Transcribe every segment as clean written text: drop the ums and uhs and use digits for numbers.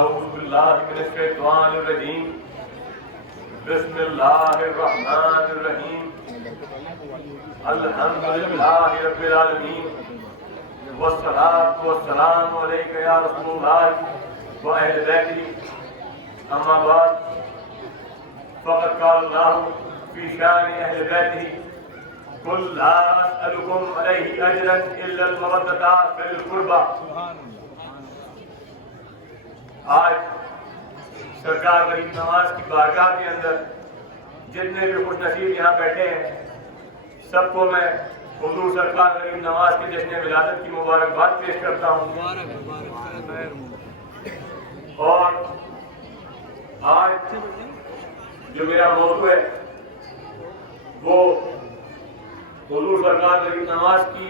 اعوذ باللہ من الشیطان الرجیم بسم اللہ الرحمن الرحیم الحمد للہ رب العالمین والصلاة والسلام علیک یا رسول اللہ و اہل بیتہ اما بعد فقد قال اللہ فی شان اہل بیتہ قل لا اسألکم علیہ اجرا الا المودۃ فی القربى۔ آج سرکار غریب نواز کی بارگاہ کے اندر جتنے بھی خوش نصیب یہاں بیٹھے ہیں سب کو میں حضور سرکار غریب نواز کے جشن ولادت کی مبارکباد پیش کرتا ہوں۔ اور آج جو میرا موضوع ہے وہ حضور سرکار غریب نواز کی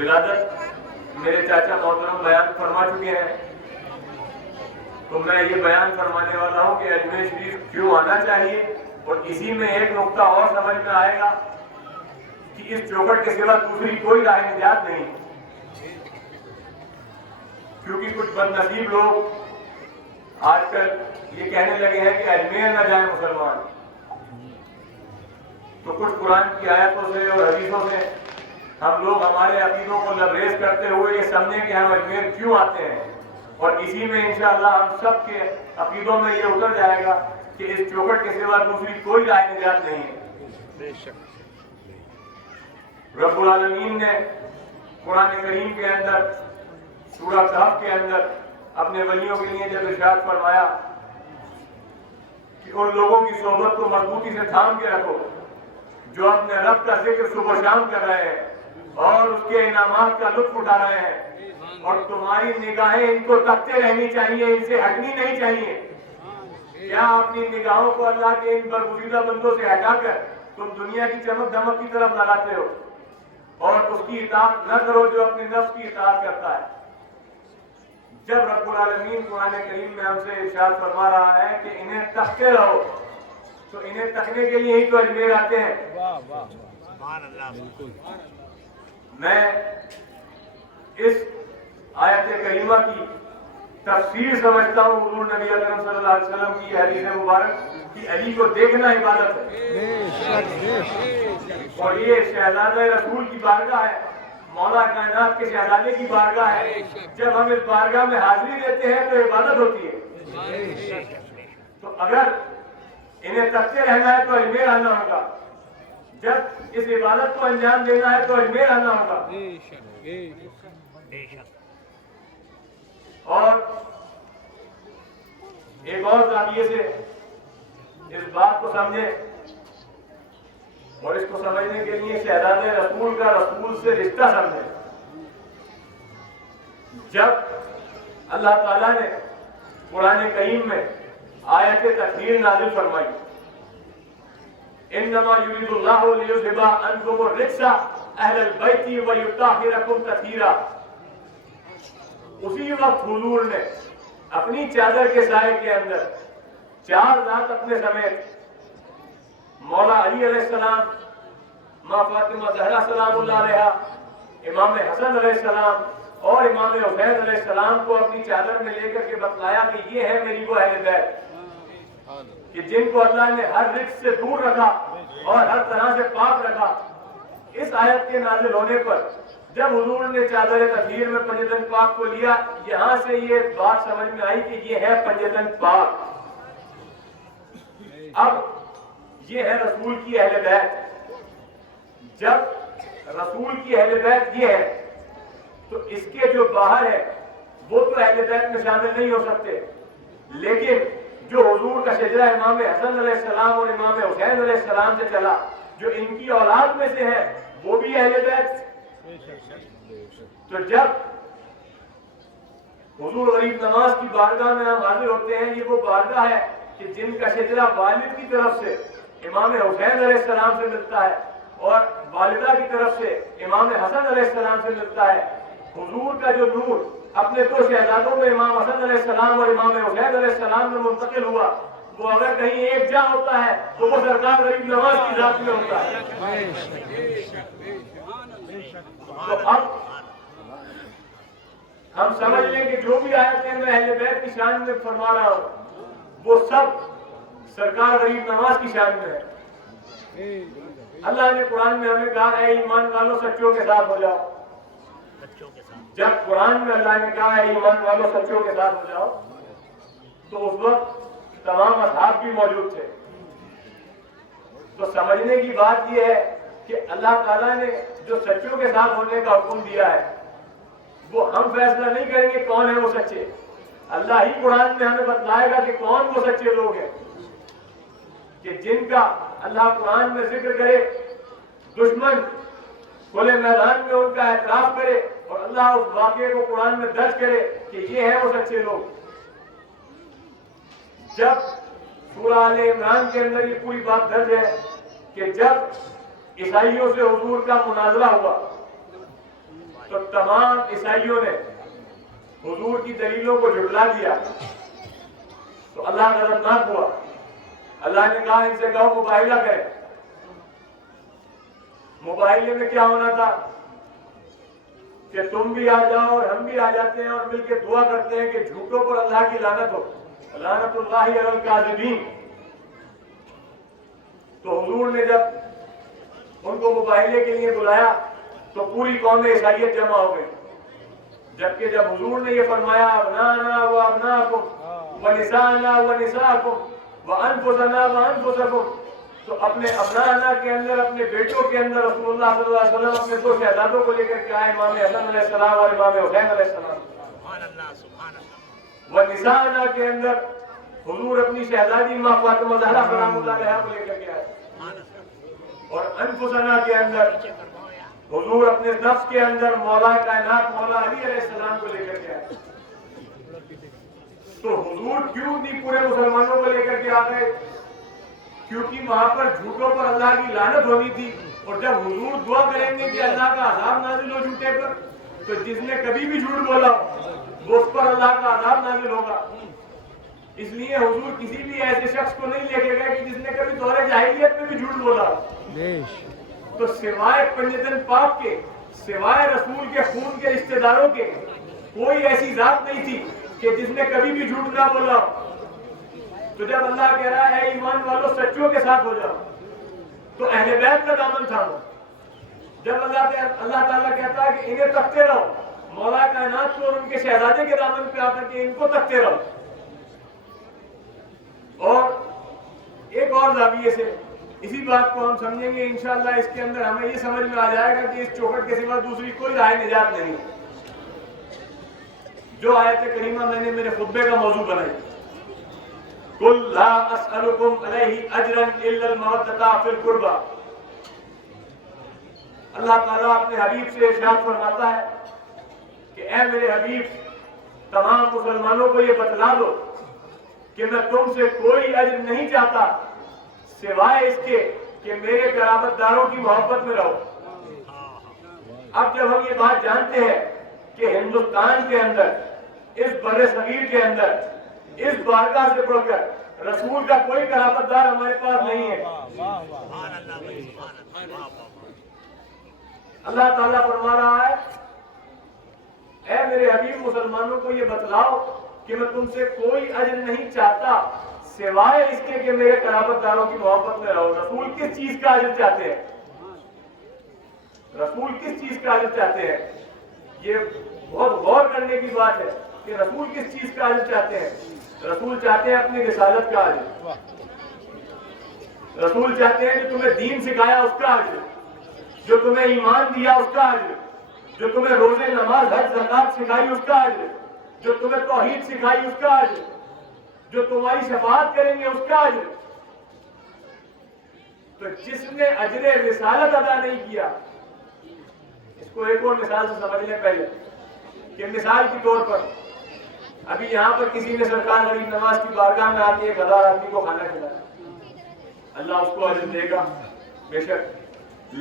ولادت میرے چاچا محترم بیان فرما چکے ہیں، تو میں یہ بیان فرمانے والا ہوں کہ اجمیر شریف کیوں آنا چاہیے، اور اسی میں ایک نقطہ اور سمجھ میں آئے گا کہ اس چوکھٹ کے سوا دوسری کوئی راہ نجات نہیں، کیونکہ کچھ بد نصیب لوگ آج کل یہ کہنے لگے ہیں کہ اجمیر نہ جائیں مسلمان، تو کچھ قرآن کی آیتوں سے اور حدیثوں سے ہم لوگ ہمارے عقیدوں کو لبریز کرتے ہوئے یہ سمجھیں کہ ہم اجمیر کیوں آتے ہیں، اور اسی میں انشاءاللہ ہم سب کے عقیدوں میں یہ اتر جائے گا کہ اس چوکھٹ کے سوا دوسری کوئی راہ نجات نہیں ہے۔ رب العالمین نے قرآن کریم کے اندر سورہ کہف کے اندر اپنے ولیوں کے لیے جب ارشاد فرمایا کہ ان لوگوں کی صحبت کو مضبوطی سے تھام کے رکھو جو اپنے رب کا ذکر صبح و شام کر رہے ہیں اور اس کے انعامات کا لطف اٹھا رہے ہیں، اور تمہاری نگاہیں ان کو تکتے رہنی چاہیے، ان سے ہٹنی نہیں چاہیے۔ کیا اپنی نگاہوں کو اللہ کے ان برگزیدہ بندوں سے ہٹا کر تم دنیا کی چمک دمک کی طرف لگاتے ہو اور اس کی اطاعت نہ کرو جو اپنے نفس کی اطاعت کرتا ہے؟ جب رب العالمین قرآن کریم میں ہم سے ارشاد فرما رہا ہے کہ انہیں تکتے رہو، تو انہیں تکنے کے لیے ہی تو اجمیر آتے ہیں۔ میں اس آیت کریمہ کی تفسیر سمجھتا ہوں حضور نبی اکرم صلی اللہ علیہ وسلم کی حدیث مبارک کہ علی کو دیکھنا عبادت ہے، اور یہ شہزادہ رسول کی بارگاہ ہے، مولا کائنات کے شہزادے کی بارگاہ ہے۔ جب ہم اس بارگاہ میں حاضری دیتے ہیں تو عبادت ہوتی ہے۔ تو اگر انہیں تکتے رہنا ہے تو اجمیر آنا ہوگا، جب اس عبادت کو انجام دینا ہے تو اجمیر آنا ہوگا۔ اور ایک اور زاویے سے اس بات کو سمجھیں، اور اس کو سمجھنے کے لیے شہزادے رسول کا رسول سے رشتہ سمجھیں۔ جب اللہ تعالیٰ نے قرآن کریم میں آیت تطہیر نازل فرمائی، انما یرید اللہ لیذھب عنکم الرجس اہل البیت ویطہرکم تطہیرا، اسی وقت حضور نے اپنی چادر کے سائے کے اندر چار ذات اپنے سمیت مولا علی علیہ السلام، ماں فاطمہ زہرا سلام اللہ علیہا، امام حسن علیہ السلام اور امام حسین علیہ السلام کو اپنی چادر میں لے کر کے بتلایا کہ یہ ہے میری وہ اہل بیت کہ جن کو اللہ نے ہر رجس سے دور رکھا اور ہر طرح سے پاک رکھا۔ اس آیت کے نازل ہونے پر جب حضور نے چادر تطہیر میں پنجتن پاک کو لیا، یہاں سے یہ بات سمجھ میں آئی کہ یہ ہے پنجتن پاک۔ اب یہ ہے رسول کی اہل بیت۔ جب رسول کی اہل بیت یہ ہے تو اس کے جو باہر ہے وہ تو اہل بیت میں شامل نہیں ہو سکتے، لیکن جو حضور کا شجرہ امام حسن علیہ السلام اور امام حسین علیہ السلام سے چلا، جو ان کی اولاد میں سے ہے، وہ بھی اہل بیت۔ تو جب حضور غریب نواز کی بارگاہ میں ہم حاضر ہوتے ہیں، یہ وہ بارگاہ ہے کہ جن کا شجرہ والد کی طرف سے امام حسین علیہ السلام سے ملتا ہے اور والدہ کی طرف سے امام حسن علیہ السلام سے ملتا ہے۔ حضور کا جو نور اپنے دو شہزادوں میں امام حسن علیہ السلام اور امام حسین علیہ السلام میں منتقل ہوا، وہ اگر کہیں ایک جا ہوتا ہے تو وہ سرکار غریب نواز کی ذات میں ہوتا ہے۔ تو اب ہم سمجھ لیں کہ جو بھی آیتیں میں اہل بیت کی شان میں فرما رہا ہوں وہ سب سرکار غریب نواز کی شان میں ہے۔ اللہ نے قرآن میں ہمیں کہا اے ایمان والوں سچوں کے ساتھ ہو جاؤ۔ جب قرآن میں اللہ نے کہا اے ایمان والوں سچوں کے ساتھ ہو جاؤ تو اس وقت تمام اصحاب بھی موجود تھے۔ تو سمجھنے کی بات یہ ہے کہ اللہ تعالیٰ نے جو سچوں کے ساتھ ہونے کا حکم دیا ہے وہ ہم فیصلہ نہیں کریں گے کون ہے وہ سچے، اللہ ہی قرآن میں ہمیں بتلائے گا کہ کون وہ سچے لوگ ہیں کہ جن کا اللہ قرآن میں ذکر کرے، دشمن کھلے میدان میں ان کا اعتراف کرے اور اللہ اس واقعے کو قرآن میں درج کرے کہ یہ ہے وہ سچے لوگ۔ جب سورہ آل عمران کے اندر یہ پوری بات درج ہے کہ جب عیسائیوں سے حضور کا مناظرہ ہوا تو تمام عیسائیوں نے حضور کی دلیلوں کو جھٹلا دیا تو اللہ غضبناک ہوا۔ اللہ نے کہا ان سے کہو مباہلہ کریں۔ مباہلے میں کیا ہونا تھا کہ تم بھی آ جاؤ اور ہم بھی آ جاتے ہیں اور مل کے دعا کرتے ہیں کہ جھوٹوں پر اللہ کی لعنت ہو، لعنت اللہ علی الکاذبین۔ تو حضور نے جب ان کو مباہلے کے لیے بلایا تو پوری قوم عیسائیت جمع ہو گئی، جبکہ جب حضور نے یہ فرمایا ابنانا و ابناکم ونسانا و نساکم وانفسنا وانفسکم، تو اپنے ابنانا کے اندر، اپنے بیٹوں کے اندر رسول اللہ صلی اللہ علیہ وسلم اپنے دو شہزادوں کو لے کر کے آئے، امام حسن علیہ السلام اور امام حسین علیہ السلام۔ ونسانا کے اندر حضور اپنی شہزادی ماں فاطمہ زہرا سلام اللہ علیہا کو لے کر کے آئے، اور انفسنا کے اندر حضور اپنے نفس کے اندر مولا کائنات مولا علی علیہ السلام کو لے کر کے آئے۔ تو حضور کیوں نہیں پورے مسلمانوں کو لے کر کے آ گئے؟ کیونکہ وہاں پر جھوٹوں پر اللہ کی لعنت ہونی تھی، اور جب حضور دعا کریں گے کہ اللہ کا عذاب نازل ہو جھوٹے پر، تو جس نے کبھی بھی جھوٹ بولا وہ اس پر اللہ کا عذاب نازل ہوگا۔ اس لیے حضور کسی بھی ایسے شخص کو نہیں لے کے گئے کہ جس نے کبھی دور جاہلیت میں بھی جھوٹ بولا۔ تو سوائے پنجتن پاک کے، سوائے رسول کے خون کے رشتہ داروں کے، کوئی ایسی ذات نہیں تھی کہ جس نے کبھی بھی جھوٹ نہ بولا۔ تو جب اللہ کہہ رہا ہے ایمان والوں سچوں کے ساتھ ہو جاؤ تو اہل بیت کا دامن تھامو۔ جب اللہ تعالیٰ کہتا ہے کہ انہیں تکتے رہو، مولا کائنات کو اور ان کے شہزادے کے دامن پہ آ کر کے ان کو تکتے رہو۔ اور ایک اور زاویے سے اسی بات کو ہم سمجھیں گے انشاءاللہ، اس کے اندر ہمیں یہ سمجھ میں آ جائے گا کہ اس چوکھٹ کے سوا دوسری کوئی راہ نجات نہیں۔ جو آیت کریمہ میں نے میرے خطبے کا موضوع بنائی، قُلْ لَا أَسْأَلُكُمْ عَلَيْهِ أَجْرًا إِلَّا الْمَوَدَّةَ فِي الْقُرْبَى، اللہ تعالیٰ اپنے حبیب سے ارشاد فرماتا ہے کہ اے میرے حبیب تمام مسلمانوں کو یہ بتلا دو کہ میں تم سے کوئی اجر نہیں چاہتا سوائے اس کے کہ میرے قرابت داروں کی محبت میں رہو۔ اب جب ہم یہ بات جانتے ہیں کہ ہندوستان کے اندر، اس بر صغیر کے اندر، اس بارگاہ سے بڑھ کر رسول کا کوئی قرابت دار ہمارے پاس نہیں ہے، اللہ تعالیٰ فرما رہا ہے اے میرے حبیب مسلمانوں کو یہ بتلاؤ کہ میں تم سے کوئی اجر نہیں چاہتا سوائے اس کے کہ میرے قرابت داروں کی محبت میں رہو۔ رسول کس چیز کا اجر چاہتے ہیں؟ رسول کس چیز کا اجر چاہتے ہیں؟ یہ بہت غور کرنے کی بات ہے کہ رسول کس چیز کا اجر چاہتے ہیں۔ رسول چاہتے ہیں اپنی رسالت کا اجر، رسول چاہتے ہیں جو تمہیں دین سکھایا اس کا اجر، جو تمہیں ایمان دیا اس کا اجر، جو تمہیں روزے نماز حج زکات سکھائی اس کا اجر، جو تمہیں توحید سکھائی اس کا اجر، جو تمہاری شفاعت کریں گے اس کا اجر۔ تو جس نے اجر رسالت ادا نہیں کیا، اس کو ایک اور مثال سے سمجھ لیں پہلے کہ مثال کے طور پر ابھی یہاں پر کسی نے سرکار غریب نواز کی بارگاہ میں آ کے 1000 آدمی کو کھانا کھلایا، اللہ اس کو اجر دے گا بے شک،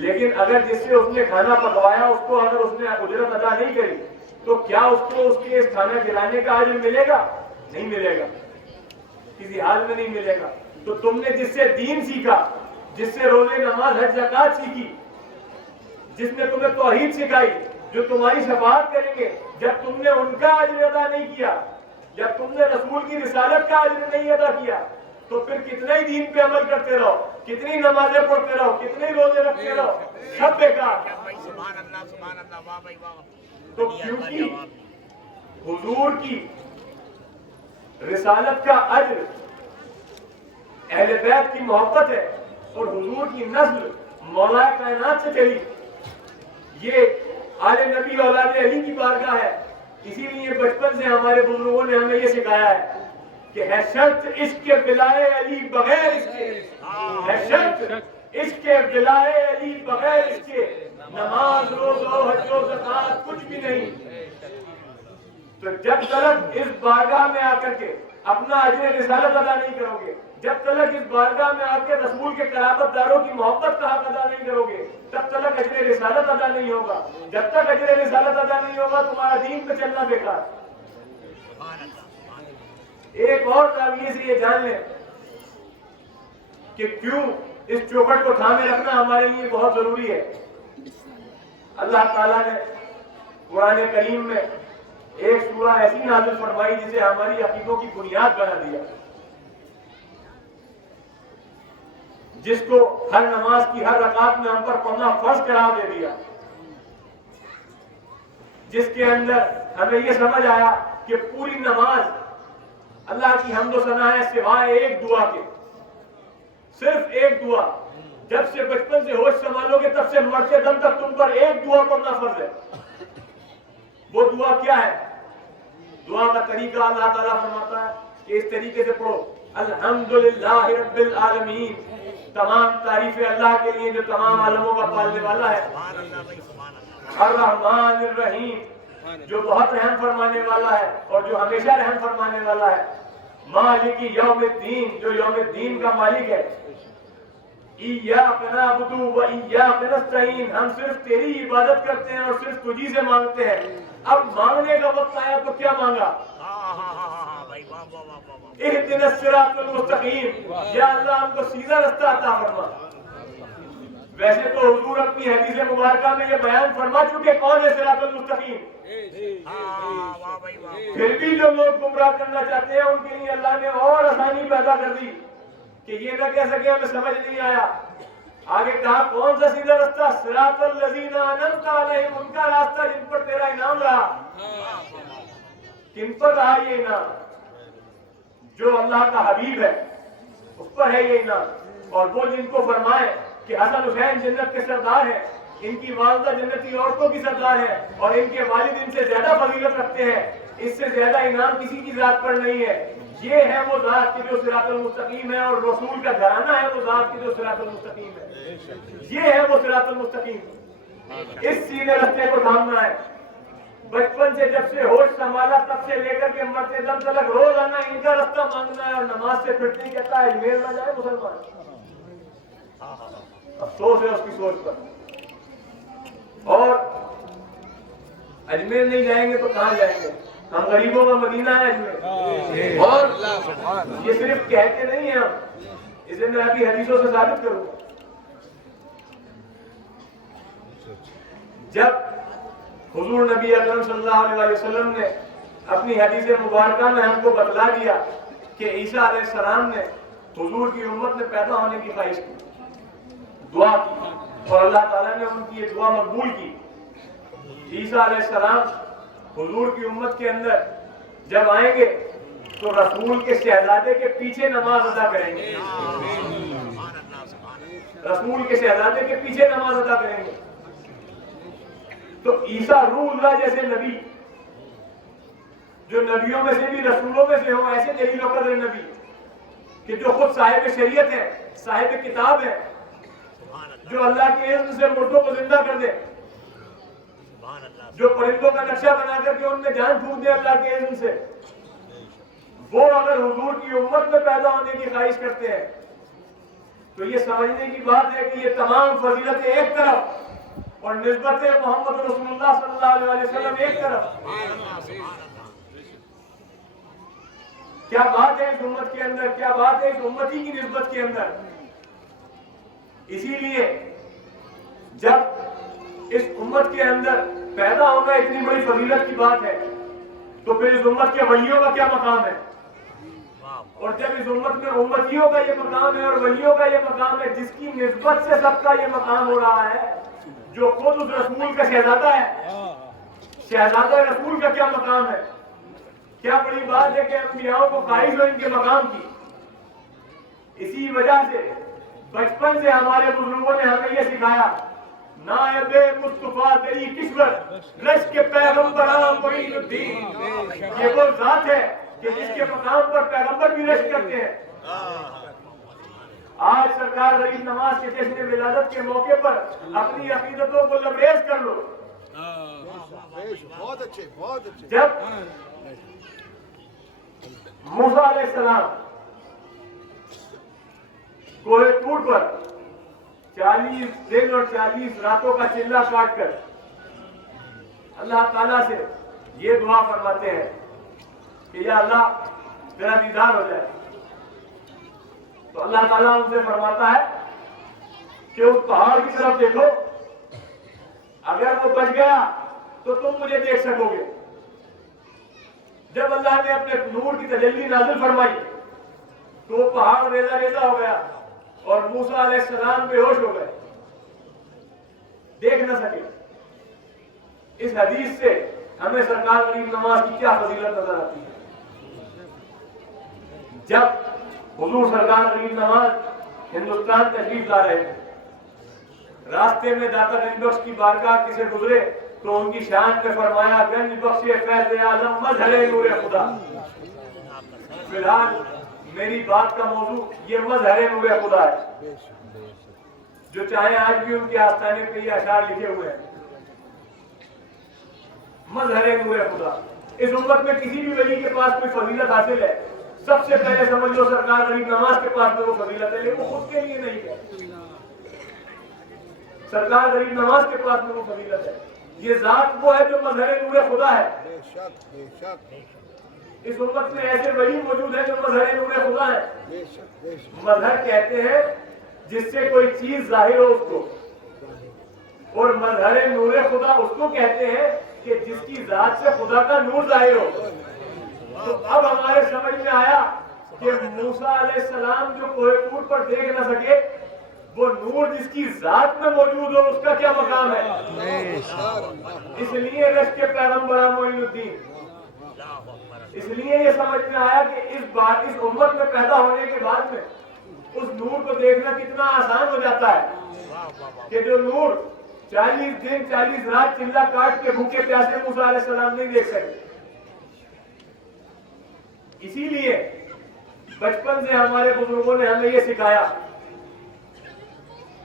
لیکن اگر جس سے اس نے کھانا پکوایا اس کو اگر اس نے اجرت ادا نہیں کری تو کیا اس کو اس کے اس کھانا کھلانے کا اجر ملے گا؟ نہیں ملے گا، کسی حال میں نہیں ملے گا۔ تو تم نے جس سے دین سیکھا، جس سے روزے نماز حج زکات سیکھی، جس نے تمہیں توحید سکھائی، جو تمہاری شفاعت کریں گے، جب تم نے ان کا اجر ادا نہیں کیا، جب تم نے رسول کی رسالت کا اجر نہیں ادا کیا، تو پھر کتنے ہی دین پہ عمل کرتے رہو، کتنی نمازیں پڑھتے رہو، کتنے روزے رکھتے رہو، سب بیکار۔ تو کیونکہ حضور کی رسالت کا اجر اہل بیت کی محبت ہے، اور حضور کی نسل مولا کائنات سے چلی، یہ آل نبی اولاد علی کی بارگاہ ہے۔ اسی لیے بچپن سے ہمارے بزرگوں نے ہمیں یہ سکھایا ہے کہ ہے شرط عشق کے ولائے علی بغیر اس کے، ہے شرط عشق کے ولائے علی بغیر اس کے، نماز روزہ و حج و زکات کچھ بھی نہیں۔ تو جب تک اس بارگاہ میں آ کر کے اپنا اجر رسالت ادا نہیں کرو گے، جب تک اس بارگاہ میں آ کے رسول کے قرابت داروں کی محبت کا حق ادا نہیں کرو گے، تب تک اجر رسالت ادا نہیں ہوگا۔ جب تک اجر رسالت ادا نہیں ہوگا تمہارا دین پہ چلنا بیکار۔ ایک اور زاویے سے یہ جان لیں کہ کیوں اس چوکھٹ کو تھامے رکھنا ہمارے لیے بہت ضروری ہے۔ اللہ تعالیٰ نے قرآن کریم میں ایک سورہ ایسی نازل فرمائی جسے ہماری عقیدوں کی بنیاد بنا دیا، جس کو ہر نماز کی ہر رکعت میں ہم پر پڑھنا فرض قرار دے دیا، جس کے اندر ہمیں یہ سمجھ آیا کہ پوری نماز اللہ کی حمد و ثنا ہے سوائے ایک دعا کے، صرف ایک دعا۔ جب سے بچپن سے ہوش سنبھالو گے تب سے مرتے دم تک تم پر ایک دعا پڑھنا فرض ہے۔ وہ دعا کیا ہے؟ دعا کا طریقہ اللہ تعالیٰ فرماتا ہے کہ اس طریقے سے پڑھو، الحمدللہ رب العالمین، تمام تعریفیں اللہ کے لیے جو تمام عالموں کا پالنے والا ہے، الرحمن الرحیم، جو بہت رحم فرمانے والا ہے اور جو ہمیشہ رحم فرمانے والا ہے، مالک یوم الدین، جو یوم الدین کا مالک ہے، ایاک نعبد و ایاک نستعین، ہم صرف تیری عبادت کرتے ہیں اور صرف تجھی سے مانگتے ہیں۔ اب مانگنے کا وقت آیا تو کیا مانگا؟ اہدنا الصراط المستقیم، یا اللہ ہم کو سیدھا رستہ عطا فرما۔ ویسے تو حضور اپنی حدیث مبارکہ میں یہ بیان فرما چکے کون ہے صراط المستقیم، پھر بھی جو لوگ گمراہ کرنا چاہتے ہیں ان کے لیے اللہ نے اور آسانی پیدا کر دی کہ یہ نہ کہہ سکے ہمیں سمجھ نہیں آیا۔ آگے کہا کون سا سیدھا رستہ؟ صراط الذین انعمت علیہم، ان کا راستہ جن پر تیرا انعام رہا۔ کن پر رہا یہ انعام؟ جو اللہ کا حبیب ہے اس پر ہے یہ انعام، اور وہ جن کو فرمائے کہ حسن حسین جنت کے سردار ہیں، ان کی والدہ جنتی عورتوں کی سردار ہے، اور ان کے والد ان سے زیادہ فضیلت رکھتے ہیں، اس سے زیادہ انعام کسی کی ذات پر نہیں ہے۔ یہ ہے وہ ذات کی جو صراط المستقیم ہے، اور رسول کا گھرانہ ہے وہ ذات کی جو صراط المستقیم ہے۔ یہ ہے وہ صراط المستقیم۔ اس سیدھے رستے کو تھامنا ہے۔ بچپن سے جب سے ہوش سنبھالا تب سے لے کر کے مرتے دم تک روزانہ ان کا رستہ مانگنا ہے، اور نماز سے پھرتی کہتا ہے اجمیر نہ جائے مسلمان۔ افسوس ہے اس کی سوچ پر۔ اور اجمیر نہیں جائیں گے تو کہاں جائیں گے؟ ہم غریبوں کا مدینہ ہے اجمیر، اور یہ صرف کہتے نہیں ہیں ہم، اسے میں ابھی حدیثوں سے ثابت کروں۔ جب حضور نبی اکرم صلی اللہ علیہ وسلم نے اپنی حدیث مبارکہ میں ہم کو بتلا دیا کہ عیسیٰ علیہ السلام نے حضور کی امت میں پیدا ہونے کی خواہش کی، دعا کی، اور اللہ تعالیٰ نے ان کی یہ دعا مقبول کی۔ عیسیٰ علیہ السلام حضور کی امت کے اندر جب آئیں گے تو رسول کے شہزادے کے پیچھے نماز ادا کریں گے، رسول کے شہزادے کے پیچھے نماز ادا کریں گے۔ تو عیسیٰ روح اللہ جیسے نبی، جو نبیوں میں سے بھی رسولوں میں سے ہوں، ایسے جلیل القدر نبی کہ جو خود صاحب شریعت ہے، صاحب کتاب ہے، جو اللہ کے اذن سے مردوں کو زندہ کر دے، جو پرندوں کا نقشہ بنا کر کے ان میں جان پھونک دے اللہ کے اذن سے، وہ اگر حضور کی امت میں پیدا ہونے کی خواہش کرتے ہیں تو یہ سمجھنے کی بات ہے کہ یہ تمام فضیلتیں ایک طرف اور نسبت محمد رسول اللہ صلی اللہ علیہ وسلم ایک طرف۔ کیا بات ہے اس امت کے اندر، کیا بات ہے اس امتی کی نسبت کے اندر۔ اسی لیے جب اس امت کے اندر پیدا ہونا اتنی بڑی فضیلت کی بات ہے تو پھر اس امت کے ولیوں کا کیا مقام ہے؟ اور جب اس امت میں امتیوں کا یہ مقام ہے اور ولیوں کا یہ مقام ہے جس کی نسبت سے سب کا یہ مقام ہو رہا ہے، جو خود اس رسول کا شہزادہ ہے، شہزادہ رسول کا کیا مقام ہے؟ کیا بڑی بات ہے کہ انبیاءوں کو خواہش ہو ان کے مقام کی۔ اسی وجہ سے بچپن سے ہمارے بزرگوں نے ہمیں یہ سکھایا، نائب مصطفیٰ تیری کسوت رشک پیغمبراں معین الدین، یہ وہ ذات ہے کہ جس کے مقام پر پیغمبر بھی رشک کرتے ہیں۔ آج سرکار غریب نواز کے جشن ولادت کے موقع پر اپنی عقیدتوں کو لبریز کر لو۔ بہت اچھے بہت اچھے۔ جب موسیٰ علیہ السلام کوہ طور پر 40 دن اور 40 راتوں کا چلہ کاٹ کر اللہ تعالیٰ سے یہ دعا فرماتے ہیں کہ یا اللہ تیرا دیدار ہو جائے، تو اللہ تعالیٰ ان سے فرماتا ہے کہ اس پہاڑ کی طرف دیکھو، اگر وہ بچ گیا تو تم مجھے دیکھ سکو گے۔ جب اللہ نے اپنے نور کی تجلی نازل فرمائی تو وہ پہاڑ ریزہ ریزہ ہو گیا اور موسیٰ علیہ السلام بے ہوش ہو گئے، دیکھ نہ سکے۔ اس حدیث سے ہمیں سرکار غریب نواز کی کیا فضیلت نظر آتی ہے۔ جب حضور سرکار غریب نواز ہندوستان تشریف لا رہے تھے، راستے میں داتا گنج بخش کی بارگاہ کسے گزرے تو ان کی شان میں فرمایا، گنج بخش فیض عالم مظہر نور خدا۔ فی الحال میری بات کا موضوع یہ مظہر نور خدا ہے، جو چاہے آج بھی ان کے آستانے پہ یہ اشعار لکھے ہوئے ہیں، مظہر نور خدا۔ اس امت میں کسی بھی ولی کے پاس کوئی فضیلت حاصل ہے، سب سے پہلے سمجھ لو سرکار غریب نواز کے پاس میں وہ فضیلت ہے، لیکن وہ خود کے لیے نہیں ہے، سرکار غریب نواز کے پاس میں وہ فضیلت ہے۔ یہ ذات وہ ہے جو مظہر نور خدا ہے۔ بے شک بے شک۔ اس امت میں ایسے ولی موجود ہیں جو مظہر نور خدا ہے۔ بے شک بے شک۔ مظہر کہتے ہیں جس سے کوئی چیز ظاہر ہو اس کو، اور مظہر نور خدا اس کو کہتے ہیں کہ جس کی ذات سے خدا کا نور ظاہر ہو۔ تو اب ہمارے سمجھ میں آیا کہ موسیٰ علیہ السلام جو کوہ طور پر دیکھ نہ سکے، وہ نور جس کی ذات میں موجود ہو اس کا کیا مقام ہے۔ اس لیے رشک پیغمبراں معین الدین، اس لیے یہ سمجھ میں آیا کہ اس امت میں پیدا ہونے کے بعد میں اس نور کو دیکھنا کتنا آسان ہو جاتا ہے کہ جو نور 40 دن 40 رات چلہ کاٹ کے بھوکے پیاسے موسیٰ علیہ السلام نہیں دیکھ سکے۔ اسی لیے بچپن سے ہمارے بزرگوں نے ہمیں یہ سکھایا،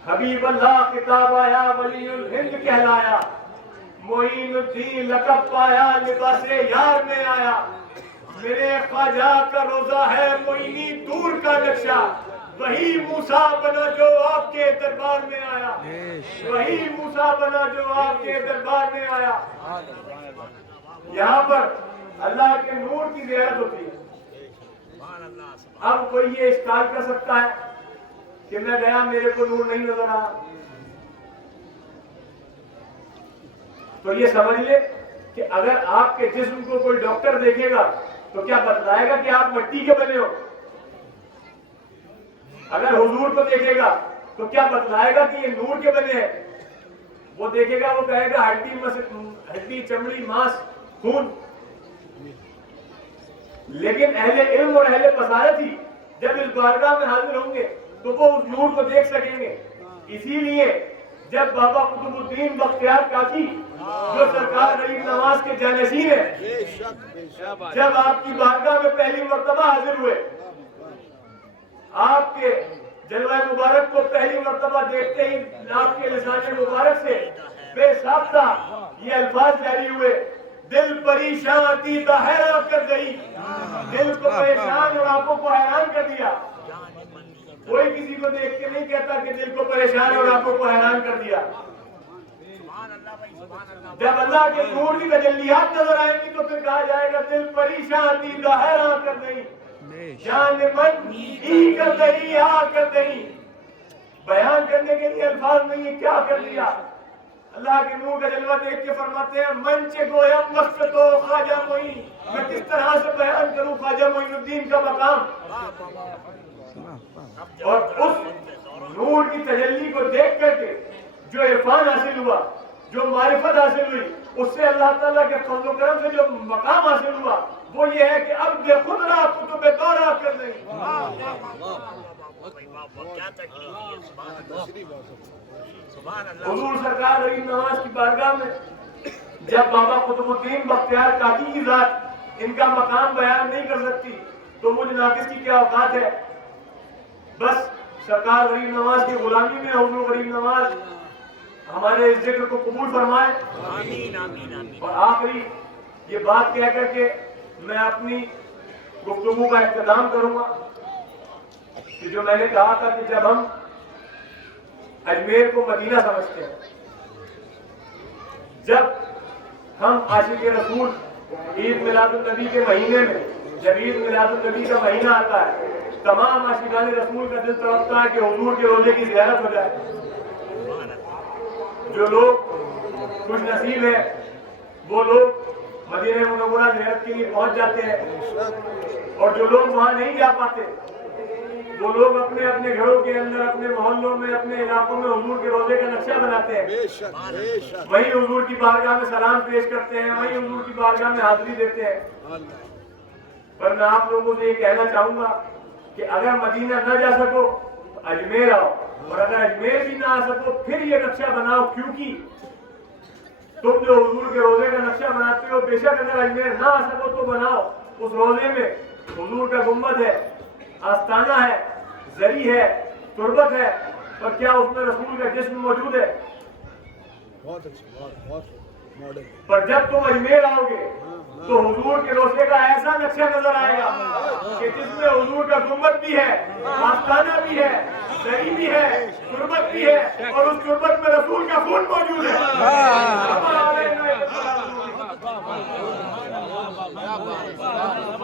حبیب اللہ کتاب آیا، ولی الہند کہلایا، معین الدین لقب پایا، لباس یار میں آیا، میرے خواجہ کا روزہ ہے معینی دور کا نقشہ، وہی موسیٰ بنا جو آپ کے دربار میں آیا، وہی موسیٰ بنا جو آپ کے دربار میں آیا۔ یہاں پر اللہ کے نور کی زیارت ہوتی ہے۔ اب کوئی یہ اشکال کر سکتا ہے کہ میں گیا میرے کو نور نہیں نظر آیا، تو یہ سمجھ لے کہ اگر آپ کے جسم کو کوئی ڈاکٹر دیکھے گا تو کیا بتلائے گا کہ آپ مٹی کے بنے ہو؟ اگر حضور کو دیکھے گا تو کیا بتلائے گا کہ یہ نور کے بنے ہیں؟ وہ دیکھے گا، وہ کہے گا ہڈی چمڑی ماس خون۔ لیکن اہل علم اور اہل بصارت ہی جب اس بارگاہ میں حاضر ہوں گے تو وہ اس نور کو دیکھ سکیں گے۔ اسی لیے جب بابا قطب الدین بختیار کاکی جو سرکار غریب نواز کے جانشین ہیں، جب آپ کی بارگاہ میں پہلی مرتبہ حاضر ہوئے، آپ کے جلوہ مبارک کو پہلی مرتبہ دیکھتے ہی آپ کے لسان مبارک سے بے ساختہ یہ الفاظ جاری ہوئے، دل پریشان دیدہ حیران کر گئی، دل کو پریشان اور آنکھوں کو حیران کر دیا۔ کوئی کسی کو دیکھ کے نہیں کہتا کہ دل کو پریشان اور آنکھوں کو حیران کر دیا۔ جب اللہ کے نور کی تجلیات نظر آئیں گی تو پھر کہا جائے گا دل پریشان دیدہ حیران کر گئی، جان من ہی کر گئی آ کر گئی۔ بیان کرنے کے لیے الفاظ نہیں ہے، کیا کر دیا۔ اللہ کے نور کا جلوہ دیکھ کے فرماتے ہیں منچ گویم وقت تو خواجہ معین، میں کس طرح سے بیان کروں خواجہ معین الدین کا مقام. اور اس نور کی تجلی کو دیکھ کر کے جو عرفان حاصل ہوا، جو معرفت حاصل ہوئی، اس سے اللہ تعالیٰ کے فضل و کرم سے جو مقام حاصل ہوا وہ یہ ہے کہ اب بے خود رہا کتب دورہ کر نہیں. حضور سرکار رحیم نواز کی بارگاہ میں جب بابا قطب الدین بختیار کاکی کی ذات ان کا مقام بیان نہیں کر سکتی تو مجھ ناقص کی کیا اوقات ہے. بس سرکار غریب نواز کی غلامی میں حضور غریب نواز ہمارے اس ذکر کو قبول فرمائے. آمین آمین آمین. اور آخری یہ بات کہہ کر کے میں اپنی گفتگو کا اختتام کروں گا کہ جو میں نے کہا تھا کہ جب ہم اجمیر کو مدینہ سمجھتے ہیں، جب ہم عاشق رسول عید میلاد النبی کے مہینے میں جب عید میلاد النبی کا مہینہ آتا ہے تمام عاشقان رسول کا دل تڑپتا ہے کہ حضور کے روزے کی زیارت ہو جائے. جو لوگ خوش نصیب ہیں وہ لوگ مدینہ منورہ زیارت کے لیے پہنچ جاتے ہیں، اور جو لوگ وہاں نہیں جا پاتے وہ لوگ اپنے اپنے گھروں کے اندر، اپنے محلوں میں، اپنے علاقوں میں حضور کے روزے کا نقشہ بناتے ہیں. بے شک بے شک. وہی حضور کی بارگاہ میں سلام پیش کرتے ہیں، وہی حضور کی بارگاہ میں حاضری دیتے ہیں. پر میں آپ لوگوں سے یہ کہنا چاہوں گا کہ اگر مدینہ نہ جا سکو تو اجمیر آؤ، اور اگر اجمیر بھی نہ آ سکو پھر یہ نقشہ بناؤ، کیونکہ تم جو حضور کے روزے کا نقشہ بناتے ہو بے شک اگر اجمیر نہ آ سکو تو بناؤ. اس روزے میں حضور کا گنبد ہے، آستانہ ہے، زری ہے، تربت ہے، اور کیا اس میں رسول کا جسم موجود ہے؟ بہت اچھا، بہت ماڈل. پر جب تم اجمیر آؤ گے تو حضور کے روزے کا ایسا نقشہ نظر آئے گا کہ جس میں حضور کا گنبد بھی ہے، آستانہ بھی ہے، زری بھی ہے، تربت بھی ہے، اور اس تربت میں رسول کا خون موجود ہے.